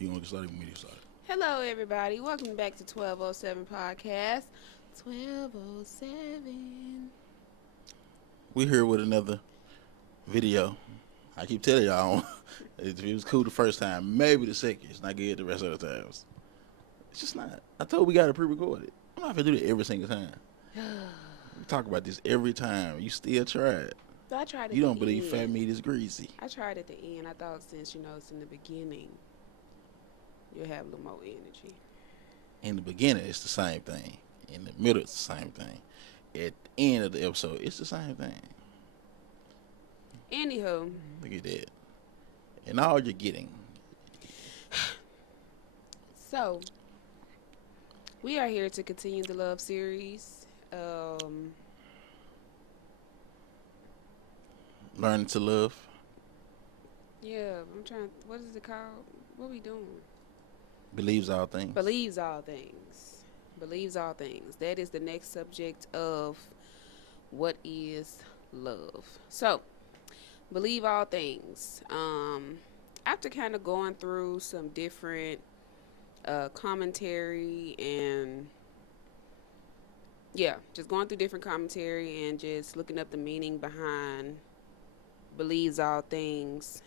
You want to get started? You want me to get started? Hello, everybody. Welcome back to 1207 Podcast. 1207. We here with another video. I keep telling y'all, it was cool the first time. Maybe the second. It's not good the rest of the times. It's just not. I told we got to pre-record it. I'm not going to do that every single time. We talk about this every time. You still try it. So I tried at You the don't believe fat end. meat is greasy. I tried at the end. I thought since, it's in the beginning, you'll have a little more energy. In the beginning, it's the same thing. In the middle, it's the same thing. At the end of the episode, it's the same thing. Anywho. Look at that. And all you're getting. So, we are here to continue the love series. Learning to love. Yeah, what is it called? What are we doing? Believes all things. Believes all things. Believes all things. That is the next subject of what is love. So, believe all things. After kind of going through some different commentary and just going through different commentary and just looking up the meaning behind believes all things,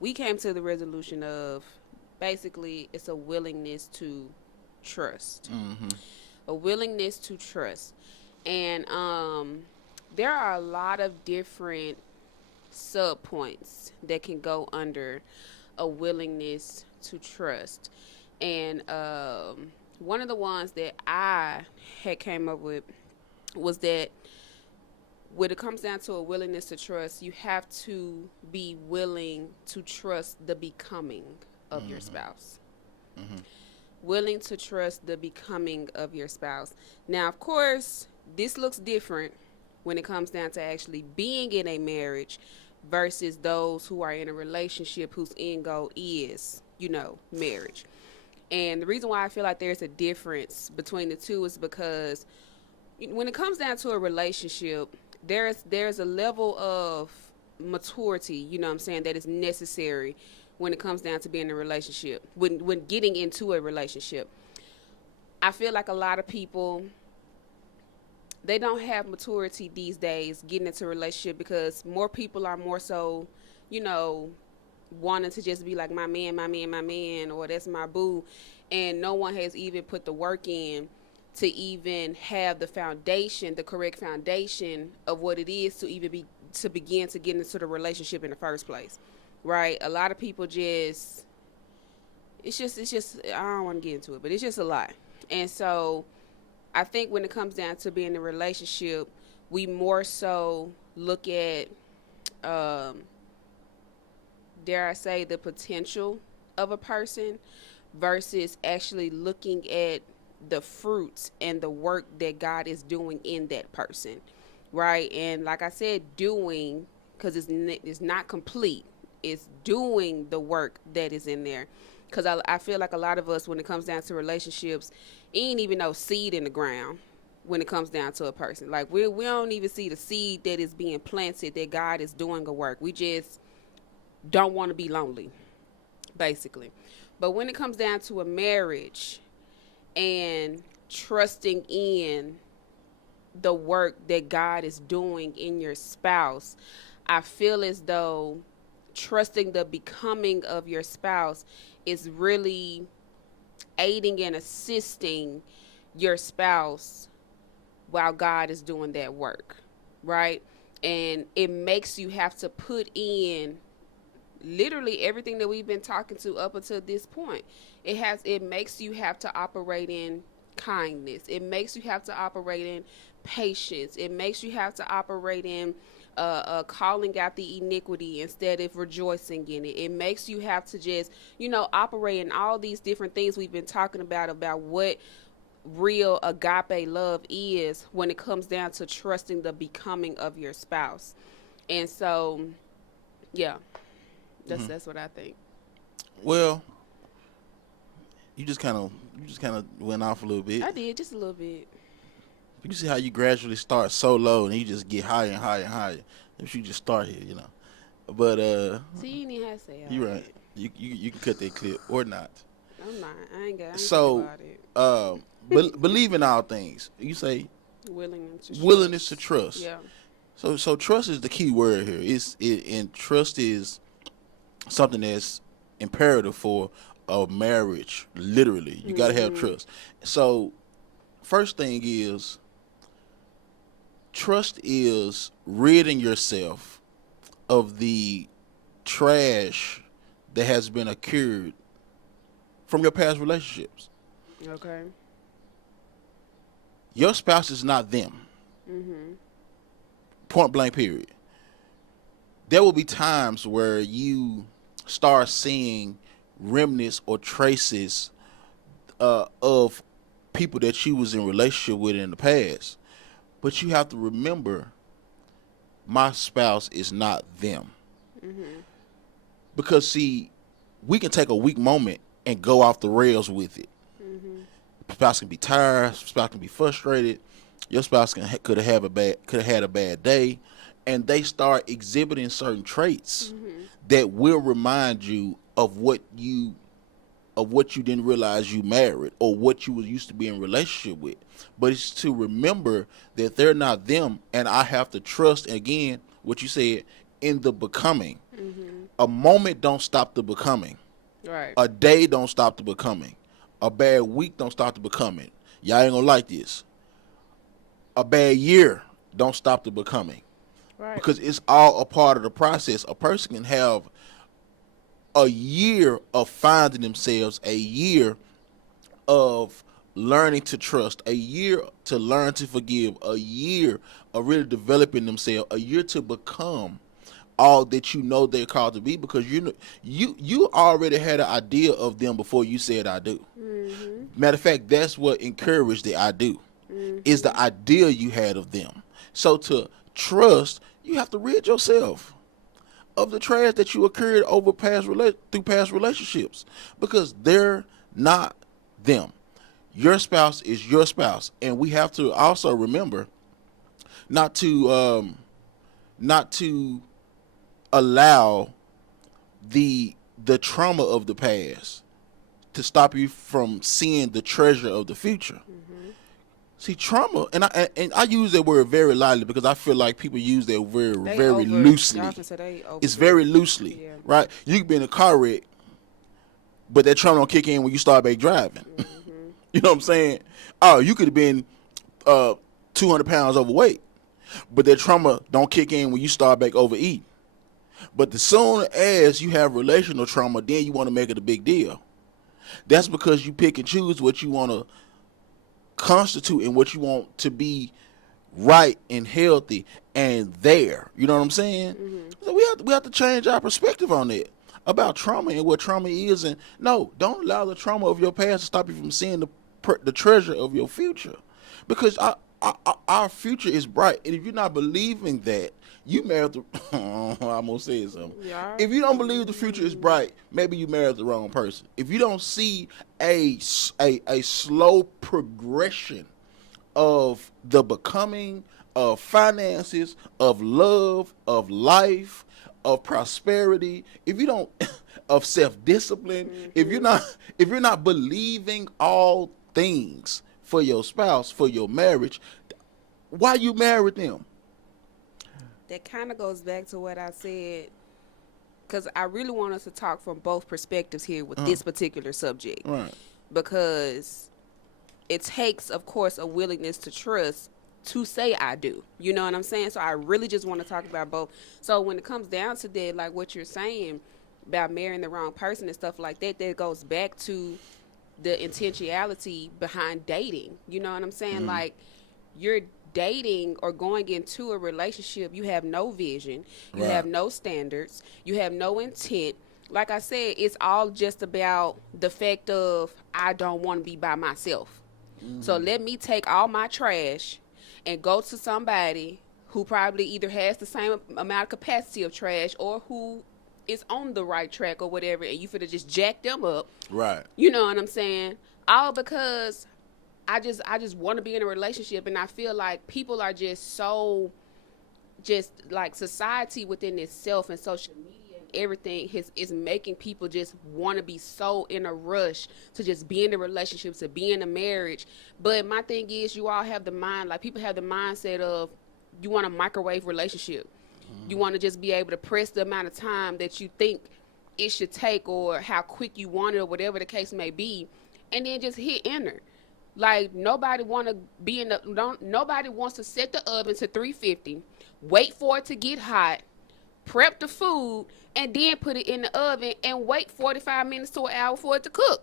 we came to the resolution of basically it's a willingness to trust. Mm-hmm. A willingness to trust. And there are a lot of different sub points that can go under a willingness to trust. And one of the ones that I had came up with was that when it comes down to a willingness to trust, you have to be willing to trust the becoming of your spouse. Mm-hmm. Willing to trust the becoming of your spouse. Now, of course, this looks different when it comes down to actually being in a marriage versus those who are in a relationship whose end goal is, marriage. And the reason why I feel like there's a difference between the two is because when it comes down to a relationship, there's a level of maturity, that is necessary when it comes down to being in a relationship, when getting into a relationship. I feel like a lot of people, they don't have maturity these days getting into a relationship because more people are more so, wanting to just be like my man, or that's my boo. And no one has even put the work in to even have the foundation, the correct foundation of what it is to begin to get into the relationship in the first place. Right? A lot of people it's just, I don't want to get into it, but it's just a lot. And so I think when it comes down to being in a relationship, we more so look at, dare I say, the potential of a person versus actually looking at the fruits and the work that God is doing in that person. Right? And like I said, doing, because it's not complete. It's doing the work that is in there. Because I feel like a lot of us, when it comes down to relationships, ain't even no seed in the ground when it comes down to a person. Like, we don't even see the seed that is being planted, that God is doing a work. We just don't want to be lonely, basically. But when it comes down to a marriage and trusting in the work that God is doing in your spouse, I feel as though trusting the becoming of your spouse is really aiding and assisting your spouse while God is doing that work, right? And it makes you have to put in literally everything that we've been talking to up until this point. It makes you have to operate in kindness. It makes you have to operate in patience. It makes you have to operate in calling out the iniquity instead of rejoicing in it. It makes you have to just, operate in all these different things we've been talking about what real agape love is when it comes down to trusting the becoming of your spouse. And so, yeah, that's what I think. Well, you just kind of went off a little bit. I did, just a little bit. You see how you gradually start so low and you just get higher and higher and higher. If you just start here, But See, you didn't have to say all you're right. that. You can cut that clip or not. I'm not. I ain't thinking So, about it. believe in all things. You say Willingness to willingness to trust. trust. Yeah. So trust is the key word here. And trust is something that's imperative for a marriage. Literally, you got to have Mhm. trust. So, first thing is trust is ridding yourself of the trash that has been occurred from your past relationships. Okay. Your spouse is not them. Mhm. Point blank. Period. There will be times where you start seeing remnants or traces of people that you was in relationship with in the past. But you have to remember, my spouse is not them. Mhm. Because see, we can take a weak moment and go off the rails with it. Mhm. Spouse can be tired. Spouse can be frustrated. Your spouse could have had a bad day, and they start exhibiting certain traits Mhm. that will remind you of what you didn't realize you married or what you was used to be in relationship with. But it's to remember that they're not them, and I have to trust again what you said in the becoming. Mhm. A moment don't stop the becoming. Right. A day don't stop the becoming. A bad week don't stop the becoming. Y'all ain't gonna like this. A bad year don't stop the becoming. Right. Because it's all a part of the process. A person can have a year of finding themselves, a year of learning to trust, a year to learn to forgive, a year of really developing themselves, a year to become all that you know they're called to be, because you already had an idea of them before you said I do. Mhm. Matter of fact, that's what encouraged the I do, is the Mhm. idea you had of them. So to trust, you have to rid yourself of the trash that you occurred over through past relationships, because they're not them. Your spouse is your spouse, and we have to also remember not to not to allow the trauma of the past to stop you from seeing the treasure of the future. Mhm. See, trauma, and I use that word very lightly because I feel like people use that word They very over. I loosely. often say they It's overdo very it. loosely, Yeah. right? You could be in a car wreck, but that trauma don't kick in when you start back driving. Mhm. You know what I'm saying? Oh, you could have been uh, 200 pounds overweight, but that trauma don't kick in when you start back overeating. But the sooner as you have relational trauma, then you want to make it a big deal. That's because you pick and choose what you want to constitute and what you want to be right and healthy and there. You know what I'm saying? Mhm. So we have to change our perspective on that about trauma and what trauma is. And no, don't allow the trauma of your past to stop you from seeing the treasure of your future, because our future is bright. And if you're not believing that, you married the I'm gonna say something. Yeah. If you don't believe the future is bright, maybe you married the wrong person. If you don't see a slow progression of the becoming, of finances, of love, of life, of prosperity, if you don't of self-discipline, Mhm. if you're not believing all things for your spouse, for your marriage, why you married them? That kind of goes back to what I said, because I really want us to talk from both perspectives here with Uh, this particular subject, right. because it takes, of course, a willingness to trust to say I do. You know what I'm saying? So I really just want to talk about both. So when it comes down to that, like what you're saying about marrying the wrong person and stuff like that, that goes back to the intentionality behind dating. You know what I'm saying? Mm-hmm. Like, you're dating or going into a relationship, you have no vision, you have Right. no standards, you have no intent. Like I said, it's all just about the fact of I don't want to be by myself. So Mm-hmm. let me take all my trash and go to somebody who probably either has the same amount of capacity of trash or who is on the right track or whatever, and you finna just jack them up. Right. You know what I'm saying? All because I just want to be in a relationship, and I feel like people are just so, just like society within itself and social media and everything is making people just want to be so in a rush to just be in a relationship, to be in a marriage. But my thing is, you all have the mind, like people have the mindset of you want a microwave relationship. You want to just be able to press the amount of time that you think it should take, or how quick you want it, or whatever the case may be, and then just hit enter. Like nobody want to be in the nobody wants to set the oven to 350, wait for it to get hot, prep the food, and then put it in the oven and wait 45 minutes to an hour for it to cook.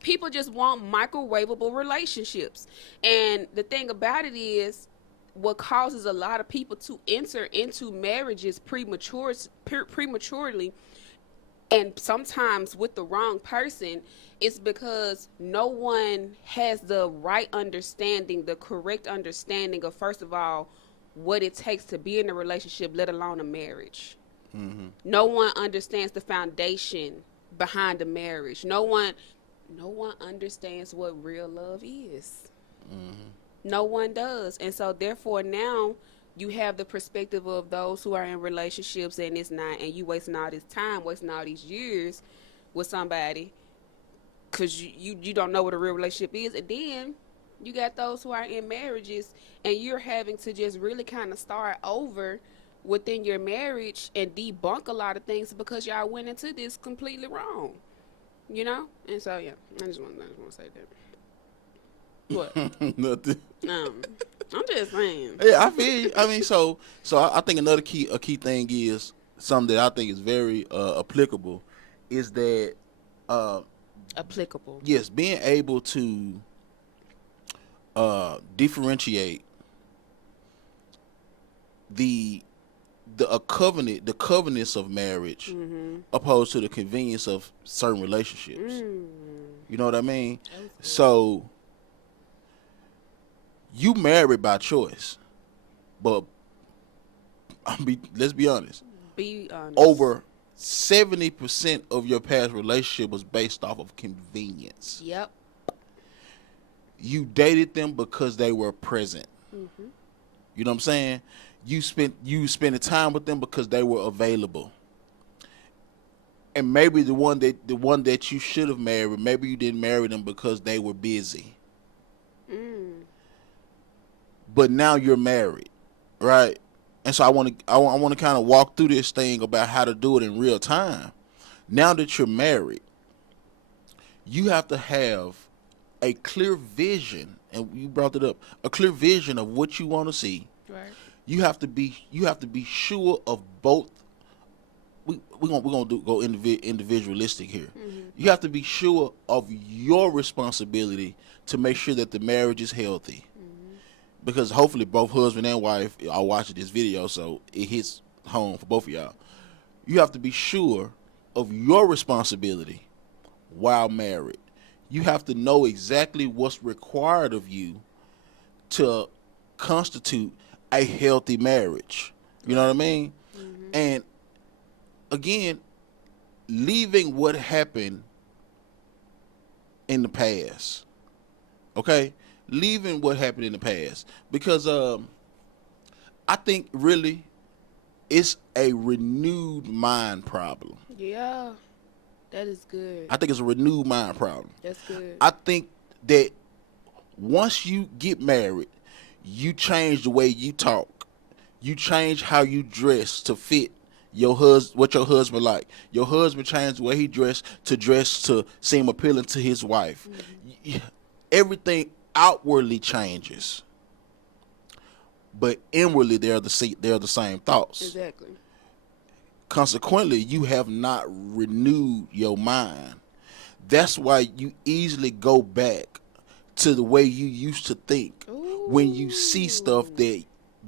People just want microwavable relationships. And the thing about it is, what causes a lot of people to enter into marriages prematurely, and sometimes with the wrong person, is because no one has the right understanding, the correct understanding of, first of all, what it takes to be in a relationship, let alone a marriage. No one understands the foundation behind a marriage. No one understands what real love is. No one does. And so therefore now you have the perspective of those who are in relationships, and it's not, and you wasting all this time, wasting all these years with somebody because you don't know what a real relationship is. And then you got those who are in marriages, and you're having to just really kind of start over within your marriage and debunk a lot of things because y'all went into this completely wrong. And so yeah, I just want to say that. What? Nothing. I'm just saying. Yeah, I feel you. I mean, so I think another key thing is something that I think is very applicable, is that Applicable. yes, being able to differentiate the the covenants of marriage opposed to the convenience of certain relationships. You know what I mean? So you married by choice, but let's be honest. Be honest. Over 70% of your past relationship was based off of convenience. Yep. You dated them because they were present. You know what I'm saying? You spent time with them because they were available. And maybe the one that you should have married, maybe you didn't marry them because they were busy. But now you're married, right? And so I want to kind of walk through this thing about how to do it in real time. Now that you're married, you have to have a clear vision, and you brought it up, a clear vision of what you want to see. Right. You have to be sure of both. We're gonna go individualistic here. You have to be sure of your responsibility to make sure that the marriage is healthy. Because hopefully both husband and wife are watching this video, so it hits home for both of y'all. You have to be sure of your responsibility while married. You have to know exactly what's required of you to constitute a healthy marriage. You know what I mean? And again, leaving what happened in the past. Okay? Leaving what happened in the past, because I think really it's a renewed mind problem. Yeah, that is good. I think it's a renewed mind problem. That's good. I think that once you get married, you change the way you talk. You change how you dress to fit what your husband like. Your husband changed the way he dressed to seem appealing to his wife. Everything outwardly changes, but inwardly they're the same thoughts. Exactly. Consequently, you have not renewed your mind. That's why you easily go back to the way you used to think. When you see stuff that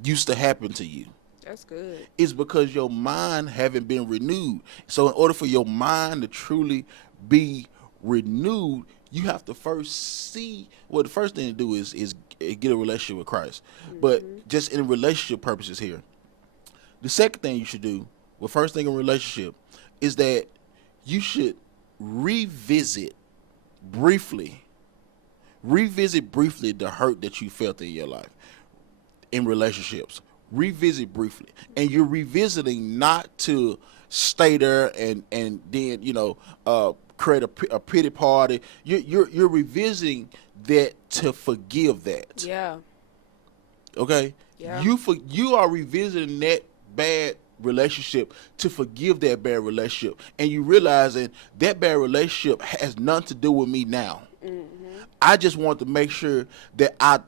used to happen to you. That's good. It's because your mind haven't been renewed. So in order for your mind to truly be renewed, you have to first see. Well, the first thing to do is get a relationship with Christ. But just in relationship purposes here, the second thing you should do, well, first thing in relationship, is that you should revisit briefly the hurt that you felt in your life in relationships. Revisit briefly, and you're revisiting not to stay there and then create a pity party. You're revisiting that to forgive that. Yeah. Okay, Yeah. you are revisiting that bad relationship to forgive that bad relationship, and you realizing that bad relationship has nothing to do with me now. I just want to make sure that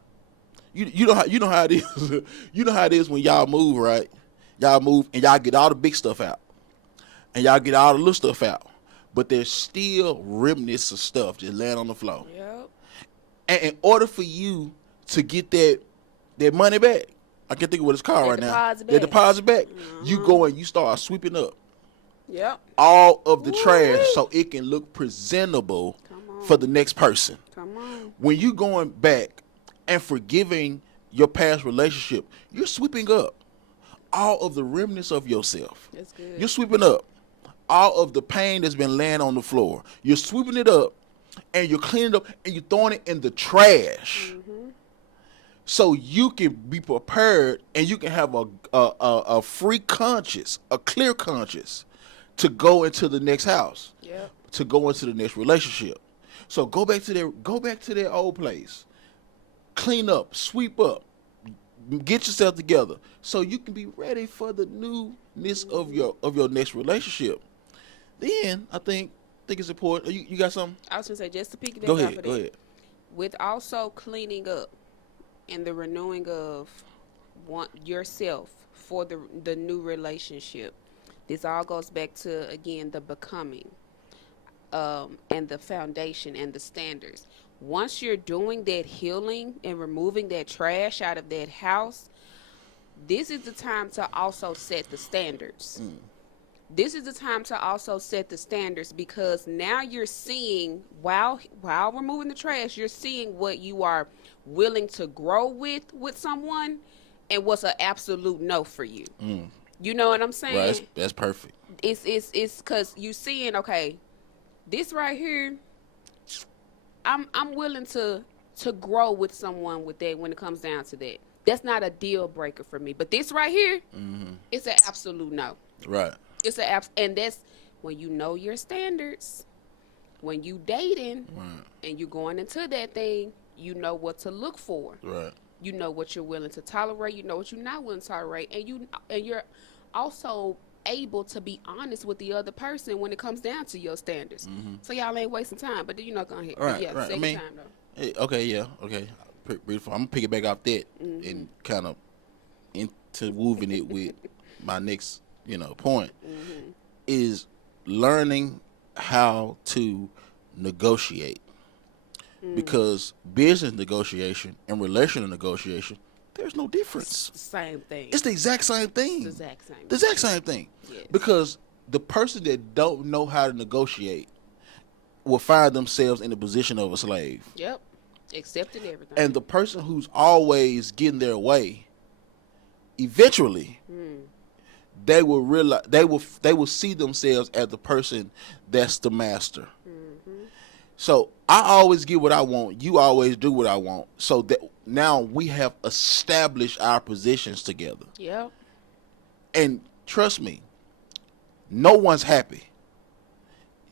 you know how it is. You know how it is when y'all move, right? Y'all move and y'all get all the big stuff out, and y'all get all the little stuff out, but there's still remnants of stuff just laying on the floor. Yep. And in order for you to get that money back, I can't think of what it's called That right now. deposit That back. deposit back. You go and you start sweeping up Yep. all of the trash Woo-wee. so it can look presentable Come on. for the next person. Come on. When you going back and forgiving your past relationship, you're sweeping up all of the remnants of yourself. That's good. You're sweeping up all of the pain that's been laying on the floor. You're sweeping it up and you're cleaning it up and you're throwing it in the trash. So you can be prepared and you can have a free conscience, a clear conscience to go into the next house, Yep. to go into the next relationship. So go back to their old place. Clean up, sweep up, get yourself together so you can be ready for the newness of your next relationship. Then I think it's important. You got something? I was gonna say, just to piggyback Go off ahead. of Go that, ahead. with also cleaning up and the renewing of yourself for the new relationship. This all goes back to, again, the becoming, and the foundation and the standards. Once you're doing that healing and removing that trash out of that house, this is the time to also set the standards. This is the time to also set the standards, because now you're seeing, while removing the trash, you're seeing what you are willing to grow with someone and what's an absolute no for you. You know what I'm saying? Right, that's perfect. It's because you seeing, okay, this right here, I'm willing to grow with someone with that when it comes down to that. That's not a deal breaker for me. But this right here, it's an absolute no. Right. It's and that's when you know your standards. When you dating and you going into that thing, you know what to look for. Right. You know what you're willing to tolerate. You know what you're not willing to tolerate, and you're also able to be honest with the other person when it comes down to your standards. So y'all ain't wasting time. But you're not gonna hit. Right. Yeah, Right. second time though. Okay. Yeah. Okay. Beautiful. I'm gonna pick it back off that and kind of interweaving it with my next, point is learning how to negotiate, because business negotiation and relational negotiation, there's no difference. Same thing. It's the exact same thing. It's the exact same. The exact same thing. Yes. Because the person that don't know how to negotiate will find themselves in the position of a slave. Yep. Accepting everything. And the person who's always getting their way, eventually, they will realize they will see themselves as the person that's the master. So I always get what I want. You always do what I want. So that now we have established our positions together. Yep. And trust me, no one's happy.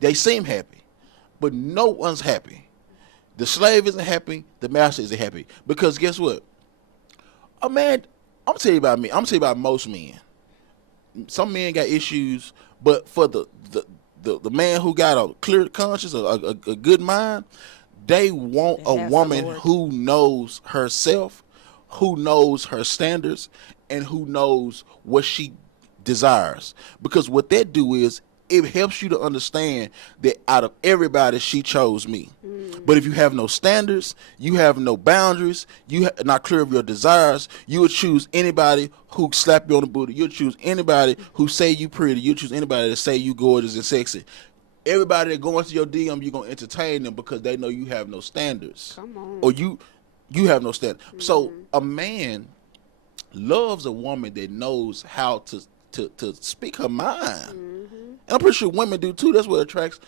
They seem happy, but no one's happy. The slave isn't happy. The master isn't happy. Because guess what? A man, I'm gonna tell you about me. I'm gonna tell you about most men. Some men got issues, but for the man who got a clear conscience, a good mind, they want a woman who knows herself, who knows her standards, and who knows what she desires. Because what that do is it helps you to understand that out of everybody, she chose me. But if you have no standards, you have no boundaries, you are not clear of your desires, you would choose anybody who slap you on the booty. You'll choose anybody who say you pretty. You'll choose anybody that say you gorgeous and sexy. Everybody that go into your DM, you're going to entertain them because they know you have no standards. Come on. Or you have no standards. So a man loves a woman that knows how to speak her mind. And I'm pretty sure women do too. That's what attracts,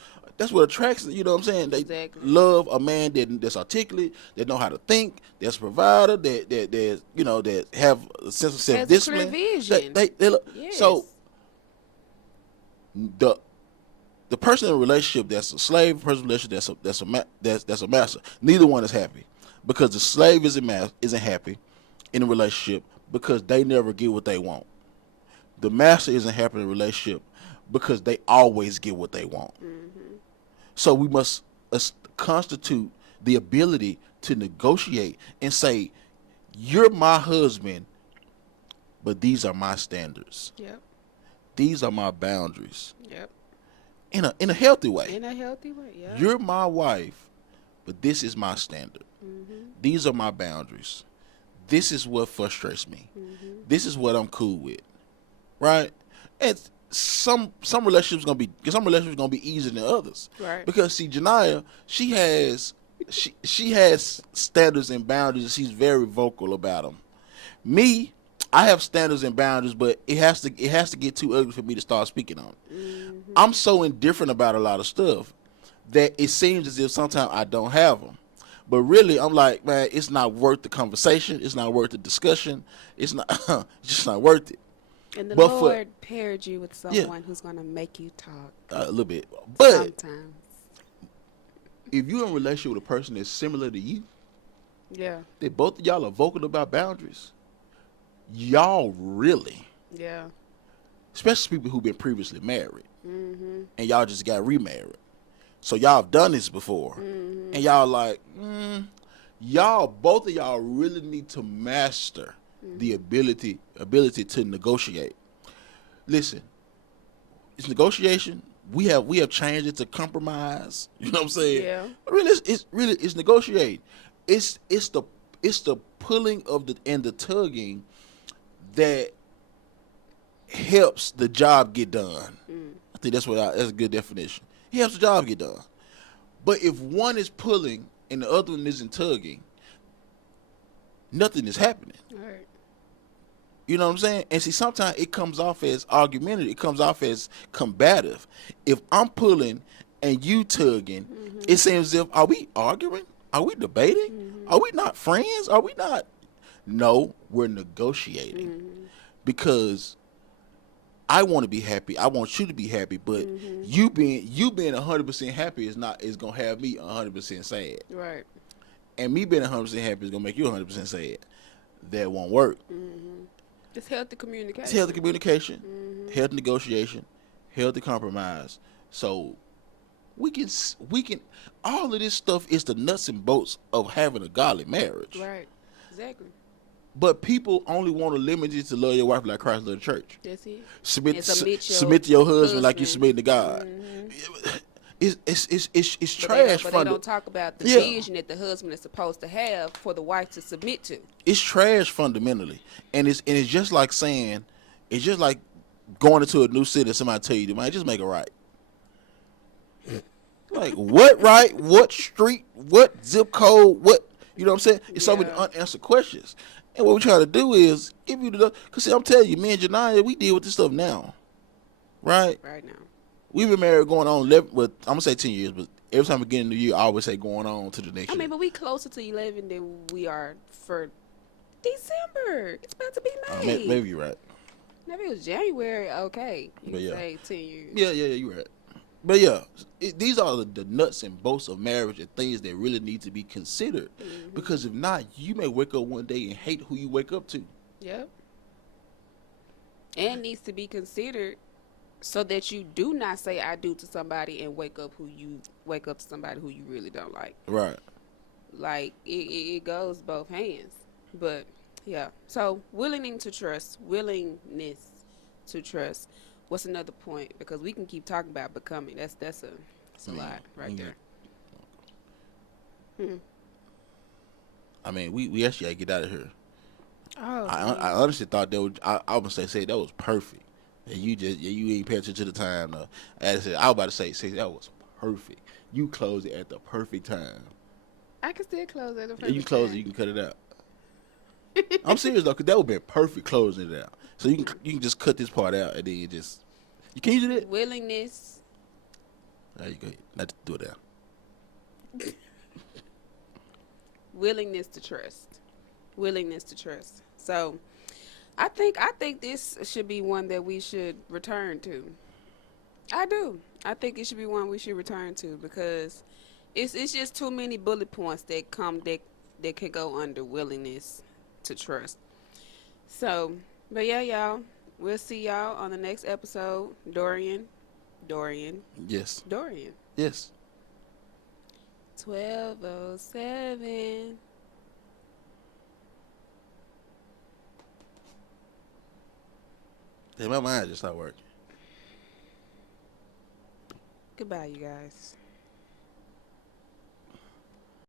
you know what I'm saying? They Exactly. love a man that's articulate, that know how to think, that's a provider, that have a sense of self-discipline. Has a clear vision. They Yes. So the the person in a relationship that's a slave, the person in a relationship that's a master, neither one is happy because the slave isn't happy in a relationship because they never get what they want. The master isn't happy in a relationship because they always get what they want. So we must constitute the ability to negotiate and say, "You're my husband, but these are my standards. Yep. These are my boundaries." Yep. In a healthy way. In a healthy way. Yeah. You're my wife, but this is my standard. These are my boundaries. This is what frustrates me. This is what I'm cool with, right? And some relationships gonna be easier than others, Right. because see, Janiyah, she has standards and boundaries, and she's very vocal about them. Me, I have standards and boundaries, but it has to get too ugly for me to start speaking on it. I'm so indifferent about a lot of stuff that it seems as if sometimes I don't have them. But really, I'm like, man, it's not worth the conversation. It's not worth the discussion. It's not. It's just not worth it. And the But Lord paired you with someone who's going to make you talk a little bit. But sometimes. if you're in a relationship with a person that's similar to you, Yeah. that both of y'all are vocal about boundaries, y'all really, Yeah. especially people who've been previously married, and y'all just got remarried. So y'all have done this before, and y'all like, both of y'all really need to master the ability to negotiate. Listen, it's negotiation. We have changed it to compromise. You know what I'm saying? Yeah. But really, it's negotiate. It's the pulling of the tugging that helps the job get done. I think that's a good definition. He helps the job get done. But if one is pulling and the other one isn't tugging, nothing is happening. All right. You know what I'm saying? And see, sometimes it comes off as argumentative. It comes off as combative. If I'm pulling and you tugging, it seems as if, are we arguing? Are we debating? Are we not friends? Are we not? No, we're negotiating. Because I want to be happy. I want you to be happy. But you being 100% happy is gonna have me 100% sad. Right. And me being 100% happy is gonna make you 100% sad. That won't work. It's healthy communication. It's healthy communication, healthy negotiation, healthy compromise. So we can all of this stuff is the nuts and bolts of having a godly marriage. Right. Exactly. But people only want to limit it to love your wife like Christ loved the church. That's it. Submit to your husband like you submit to God. It's trash. But they don't talk about the vision that the husband is supposed to have for the wife to submit to. It's trash fundamentally, and it's just like saying, it's just like going into a new city and somebody tell you, man, just make it right. Like, what right? What street? What zip code? What, you know what I'm saying? It's so many unanswered questions. And what we try to do is give you because see, I'm telling you, me and Janiyah, we deal with this stuff now. Right? Right now. We've been married going on 11, but I'm going to say 10 years, but every time we get in the year, I always say going on to the next year. I mean, but we closer to 11 than we are for December. It's about to be May. Maybe you're right. Now, if it was January, okay. You But can say 10 years. Yeah, you're right. But yeah, these are the nuts and bolts of marriage and things that really need to be considered. Because if not, you may wake up one day and hate who you wake up to. Yep. And needs to be considered so that you do not say I do to somebody and wake up to somebody who you really don't like. Right. Like it goes both hands. But yeah. So willingness to trust. What's another point? Because we can keep talking about becoming. That's a lot right there. I mean, we actually got to get out of here. Oh, I honestly thought that was, I was say that was perfect. And you ain't paying attention to the time. As I was about to say that was perfect. You closed it at the perfect time. I can still close it at the perfect time. You close it, you can cut it out. I'm serious though, because that would be perfect closing it out. So you can just cut this part out and then you can you do that? Willingness. There you go. Not to do it now. Willingness to trust. Willingness to trust. So I think this should be one that we should return to. I do. I think it should be one we should return to because it's just too many bullet points that can go under willingness to trust. So, but yeah, y'all, we'll see y'all on the next episode. Dorian, Yes. Dorian. Yes. 12:07. Damn, my mind just stopped working. Goodbye, you guys.